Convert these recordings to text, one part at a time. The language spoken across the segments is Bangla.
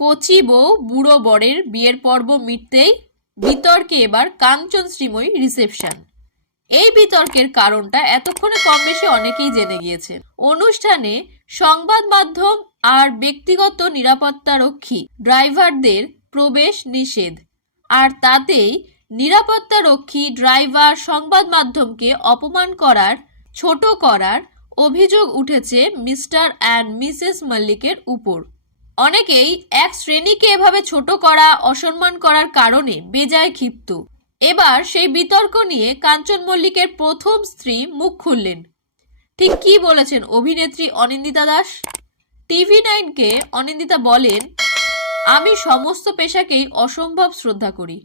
কচি বউ বুড়ো বরের বিয়ের পর্ব মিটতেই বিতর্কে এবার কাঞ্চন শ্রীময়ী রিসেপশন। এই বিতর্কের কারণটা এতক্ষণে কম বেশি অনেকেই জেনে গিয়েছেন অনুষ্ঠানে সংবাদ মাধ্যম আর ব্যক্তিগত নিরাপত্তারক্ষী ড্রাইভারদের প্রবেশ নিষেধ। আর তাতেই নিরাপত্তারক্ষী ড্রাইভার সংবাদ মাধ্যমকে অপমান করার, ছোট করার অভিযোগ উঠেছে মিস্টার অ্যান্ড মিসেস মল্লিকের উপর। অনেকেই এক শ্রেণীকে এভাবে ছোট করা, অসম্মান করার কারণে বেজায় ক্ষিপ্ত। এবার সেই বিতর্ক নিয়ে কাঞ্চন মল্লিকের প্রথম স্ত্রী মুখ খুললেন। ঠিক কি বলেছেন অভিনেত্রী অনিন্দিতা দাস? টিভি নাইনকে অনিন্দিতা বলেন, আমি সমস্ত পেশাকেই অসম্ভব শ্রদ্ধা করি।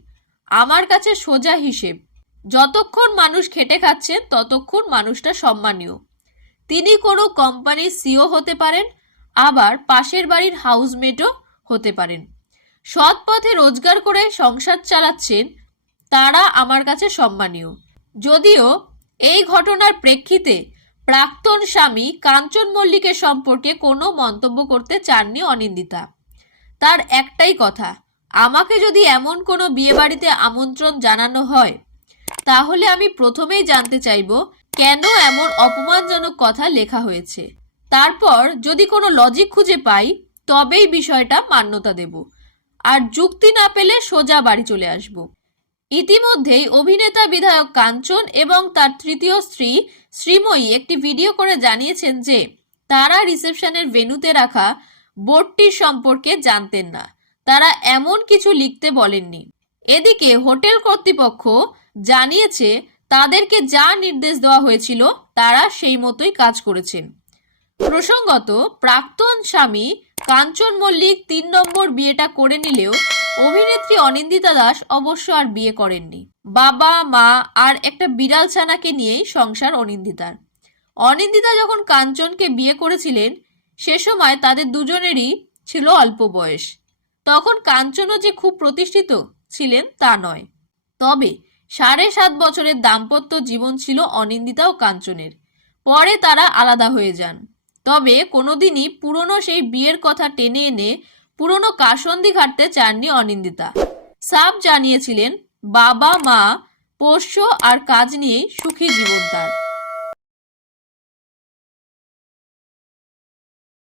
আমার কাছে সোজা হিসেব। যতক্ষণ মানুষ খেটে খাচ্ছেন, ততক্ষণ মানুষটা সম্মানীয়। তিনি কোনো কোম্পানির সিও হতে পারেন আবার পাশের বাড়ির হাউসমেটও হতে পারেন। সৎ পথে রোজগার করে সংসার চালাচ্ছেন, তারা আমার কাছে সম্মানীয়। যদিও এই ঘটনার প্রেক্ষিতে প্রাক্তন স্বামী কাঞ্চন মল্লিকের সম্পর্কে কোনো মন্তব্য করতে চাননি অনিন্দিতা। তার একটাই কথা, আমাকে যদি এমন কোনো বিয়েবাড়িতে আমন্ত্রণ জানানো হয়, তাহলে আমি প্রথমেই জানতে চাইব কেন এমন অপমানজনক কথা লেখা হয়েছে। তারপর যদি কোনো লজিক খুঁজে পাই, তবেই বিষয়টা মান্যতা দেব। আর যুক্তি না পেলে সোজা বাড়ি চলে আসব। ইতিমধ্যেই অভিনেতা বিধায়ক কাঞ্চন এবং তার তৃতীয় স্ত্রী শ্রীময়ী একটি ভিডিও করে জানিয়েছেন যে, তারা রিসেপশনের ভেন্যুতে রাখা বোর্ডটির সম্পর্কে জানতেন না। তারা এমন কিছু লিখতে বলেননি। এদিকে হোটেল কর্তৃপক্ষ জানিয়েছে, তাদেরকে যা নির্দেশ দেওয়া হয়েছিল, তারা সেই মতোই কাজ করেছেন। প্রসঙ্গত, প্রাক্তন স্বামী কাঞ্চন মল্লিক তিন নম্বর বিয়েটা করে নিলেও অভিনেত্রী অনিন্দিতা দাস অবশ্য আর বিয়ে করেননি। বাবা, মা আর একটা বিড়াল ছানাকে নিয়েই সংসার অনিন্দিতার। অনিন্দিতা যখন কাঞ্চনকে বিয়ে করেছিলেন, সে সময় তাদের দুজনেরই ছিল অল্প বয়স। তখন কাঞ্চনও যে খুব প্রতিষ্ঠিত ছিলেন তা নয়। তবে সাড়ে সাত বছরের দাম্পত্য জীবন ছিল অনিন্দিতা ও কাঞ্চনের। পরে তারা আলাদা হয়ে যান। তবে কোনোদিনই পুরনো সেই বিয়ের কথা টেনে এনে পুরনো কাসন্দি ঘাটতে চাননি অনিন্দিতা। সাব জানিয়েছিলেন, বাবা, মা, পোষ্য আর কাজ নিয়েই সুখী জীবন তার।